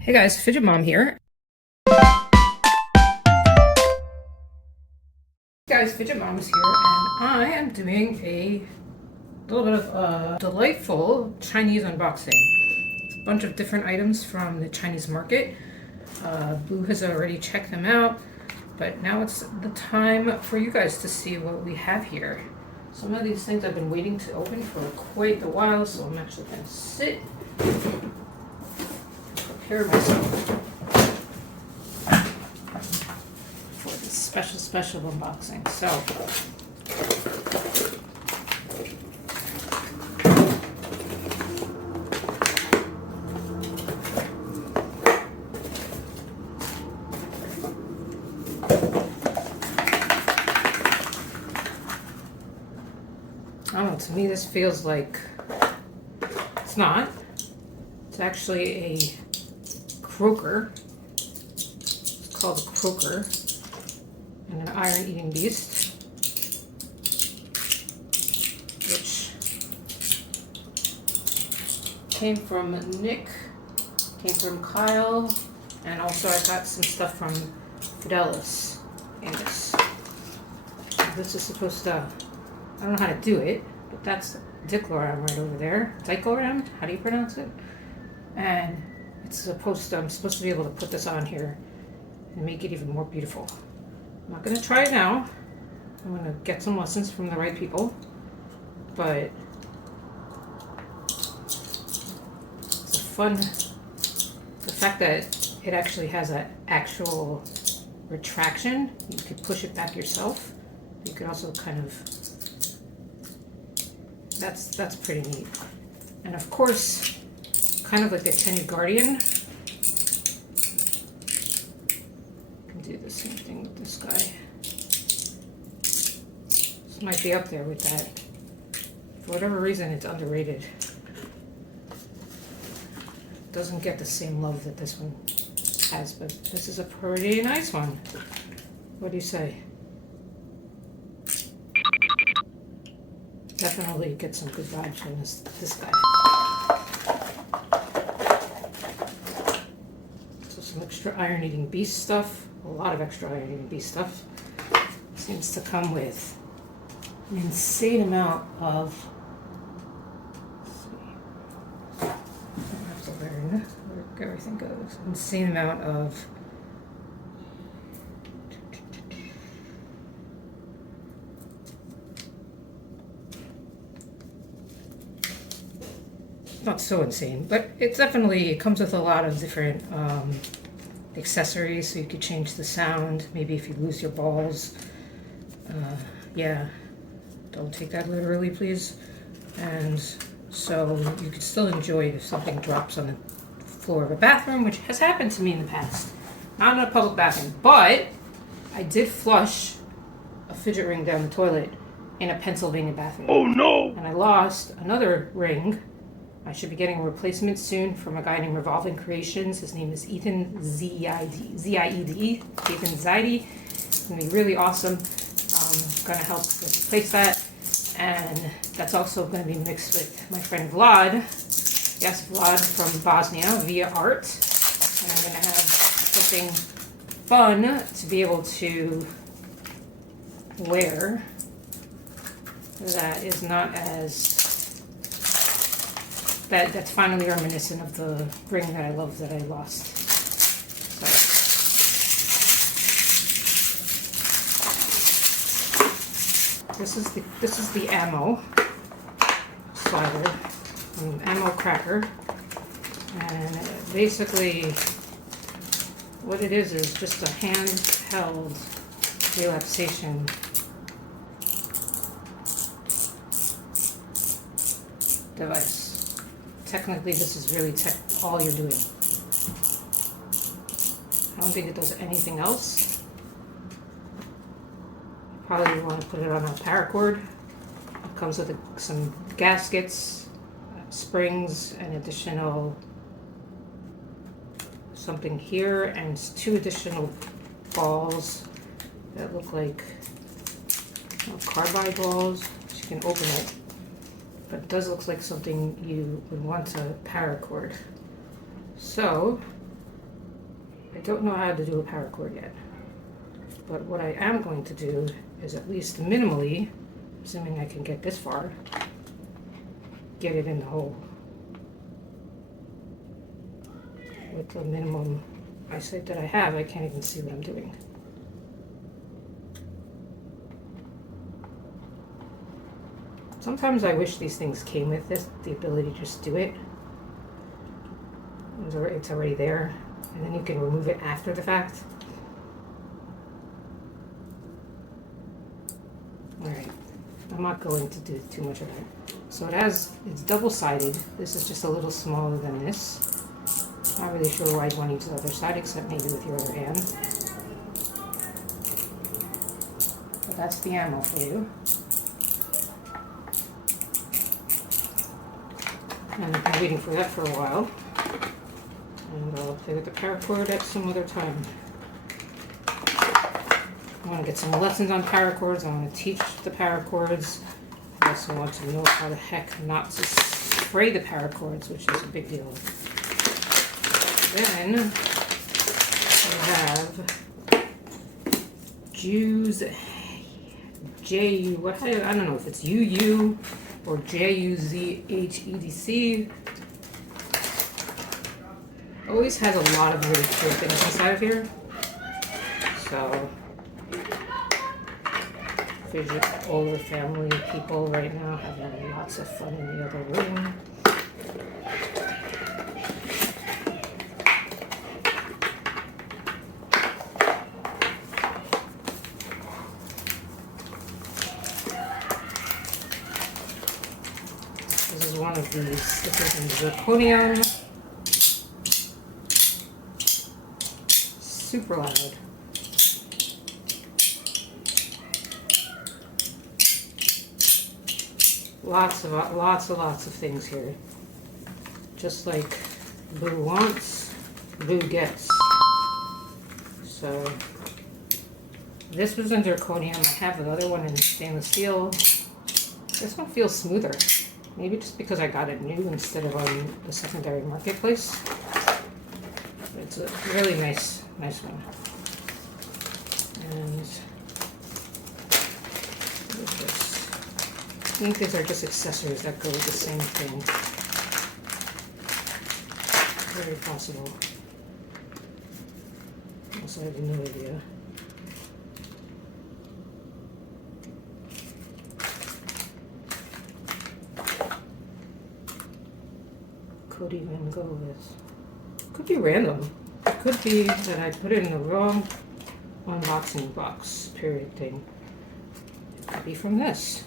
Hey guys, Fidget Mom here. Hey guys, Fidget Mom is here, and I am doing a little bit of a delightful Chinese unboxing. It's a bunch of different items from the Chinese market. Boo has already checked them out, but now it's the time for you guys to see what we have here. Some of these things I've been waiting to open for quite a while, so I'm actually going to sit, prepare myself for this special unboxing. So I don't know, to me this feels like it's not. It's actually a croaker. It's called a croaker, and an iron-eating beast, which came from Nick, came from Kyle, and also I got some stuff from Fidelis in this. This is supposed to, I don't know how to do it, but that's dicloram right over there. Dicloram? How do you pronounce it? And it's supposed to, I'm supposed to be able to put this on here and make it even more beautiful. I'm not going to try it now. I'm going to get some lessons from the right people. But it's a fun, the fact that it actually has an actual retraction. You could push it back yourself. You could also kind of, that's pretty neat. And of course, kind of like the Tenny Guardian, you can do the same thing with this guy. This might be up there with that. For whatever reason, it's underrated. It doesn't get the same love that this one has, but this is a pretty nice one. What do you say? Definitely get some good vibes from this guy. So some extra iron-eating beast stuff. A lot of extra iron-eating beast stuff. Seems to come with an insane amount of, let's see, I have to learn where everything goes. Insane amount of not so insane, but it's definitely, it comes with a lot of different accessories, so you could change the sound, maybe if you lose your balls. Yeah, don't take that literally, please. And so you could still enjoy it if something drops on the floor of a bathroom, which has happened to me in the past. Not in a public bathroom, but I did flush a fidget ring down the toilet in a Pennsylvania bathroom. Oh no! And I lost another ring. I should be getting a replacement soon from a guy named Revolving Creations. His name is Ethan Z-I-E-D, Ethan Zaidi. It's going to be really awesome. Going to help replace that. And that's also going to be mixed with my friend Vlad. Yes, Vlad from Bosnia via art. And I'm going to have something fun to be able to wear that is not as, that's finally reminiscent of the ring that I love that I lost. So, this is the ammo slider, ammo cracker, and basically what it is just a handheld relaxation device. Technically, this is really all you're doing. don't think it does anything else. Probably want to put it on a paracord. It comes with some gaskets, springs, and additional something here, and 2 additional balls that look like carbide balls. You can open it, but it does look like something you would want to paracord. So I don't know how to do a paracord yet, but what I am going to do is, at least minimally, assuming I can get this far, get it in the hole with the minimum eyesight that I have. I can't even see what I'm doing. Sometimes I wish these things came with this, the ability to just do it. It's already there, and then you can remove it after the fact. Alright, I'm not going to do too much of that. So it's double-sided. This is just a little smaller than this. Not really sure why I'd want to use the other side, except maybe with your other hand. But that's the ammo for you. And I've been waiting for that for a while. And I'll play with the paracord at some other time. I want to get some lessons on paracords. I want to teach the paracords. I also want to know how the heck not to spray the paracords, which is a big deal. Then we have Jew's J-U, I don't know if it's U-U or J-U-Z-H-E-D-C. Always has a lot of really cool things inside of here. So, Fidget, older family people right now having lots of fun in the other room. This is one of these. This is in zirconium. Super loud. Lots of things here. Just like Boo wants, Boo gets. So this was in zirconium. I have another one in stainless steel. This one feels smoother. Maybe just because I got it new instead of on the secondary marketplace. It's a really nice one. And what is this? I think these are just accessories that go with the same thing. Very possible. Also, I have no idea. Could even go with. Could be random. It could be that I put it in the wrong unboxing box, period thing. It could be from this.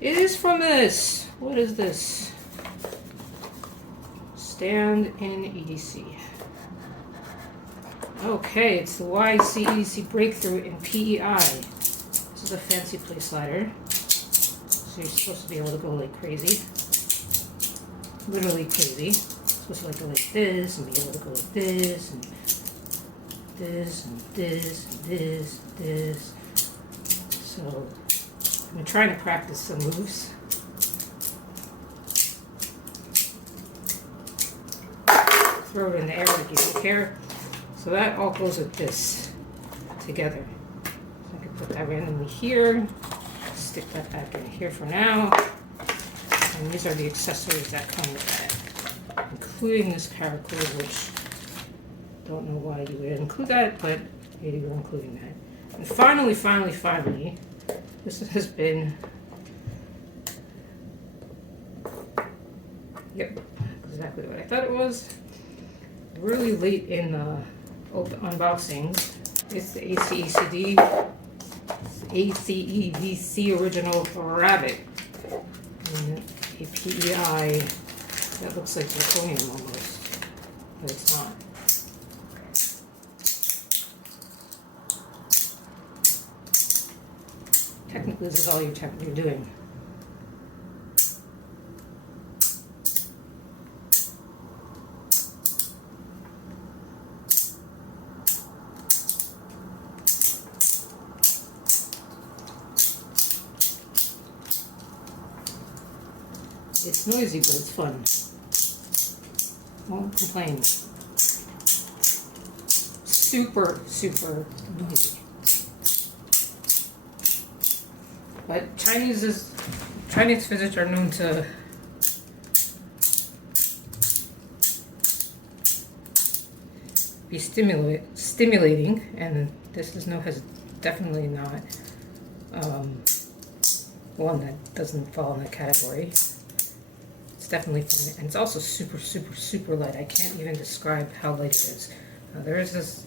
It is from this! What is this? Stand in EDC. Okay, it's the YC EDC Breakthrough in PEI. This is a fancy play slider. So you're supposed to be able to go like crazy. Literally crazy. Supposed to go like this, and be able to go like this, and this, and this, and this, and this. So, I've been trying to practice some moves. Throw it in the air like you don't care. So that all goes with this together. So I can put that randomly here, stick that back in here for now. And these are the accessories that come with that, including this paracord, which don't know why you would include that, but maybe you're including that. And finally, this has been, yep, exactly what I thought it was. Really late in the unboxing. It's the ACEDC original rabbit. And a PEI that looks like zirconium almost, but it's not. Technically, this is all you're doing. It's noisy, but it's fun. Won't complain. Super, super noisy. But Chinese Fidgets are known to be stimulating, and this is definitely not one that doesn't fall in that category. It's definitely fun, and it's also super, super, super light. I can't even describe how light it is. There is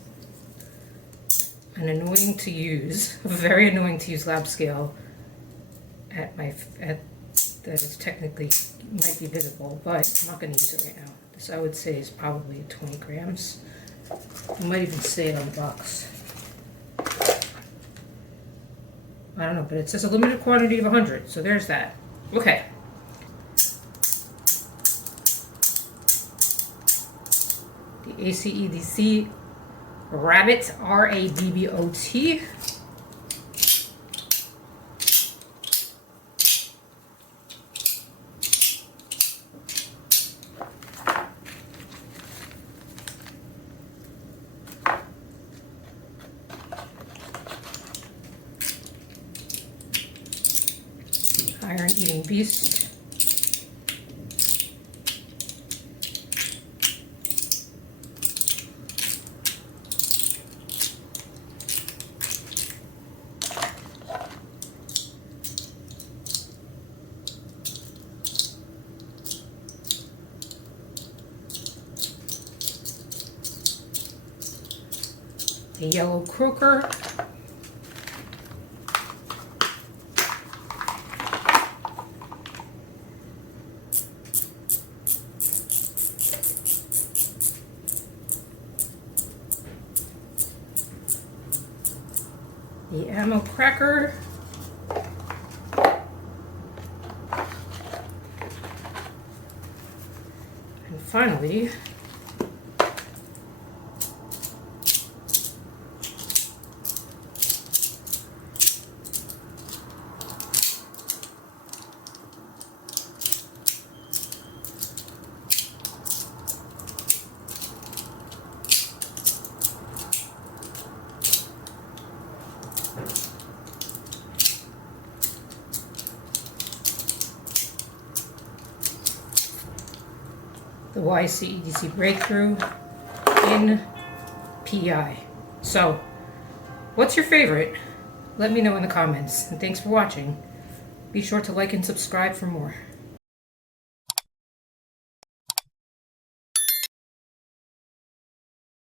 an very annoying to use lab scale that is technically might be visible, but I'm not going to use it right now. This I would say is probably 20 grams. I might even say it on the box. I don't know, but it says a limited quantity of 100, so there's that. Okay. The ACEDC Rabbit, RABBOT. Iron Eating Beast. The Yellow Croaker. The Ammo Cracker. And finally, the YCEDC Breakthrough in PI. So, what's your favorite? Let me know in the comments. And thanks for watching. Be sure to like and subscribe for more.